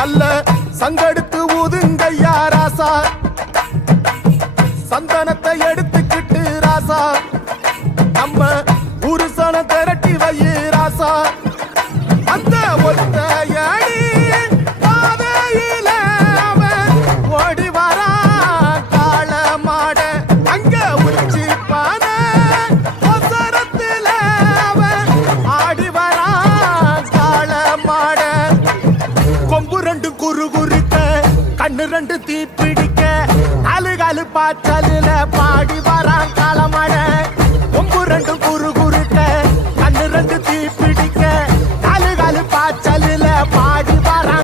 நல்ல சங்கெடுத்து ஊதுங்கய்யா ராசா, சந்தனத்தை எடுத்துக்கிட்டு ராசா, நம்ம புருஷன திரட்டி வையு ராசா. அந்த ஒத்தையடி பாதையில அவன் ஓடி வரான் காள மாட, அங்க உச்சி பானை ஒசரத்துல அவன் ஆடி வரான் காள மாட. கொம்பு ரெண்டு குறு குறுக்க, கண்ணு ரெண்டு தீ பிடிக்க, காலு பாய்ச்சலுல பாடி வரான் காள மாட. கொம்பு ரெண்டு குறு குறுக்க,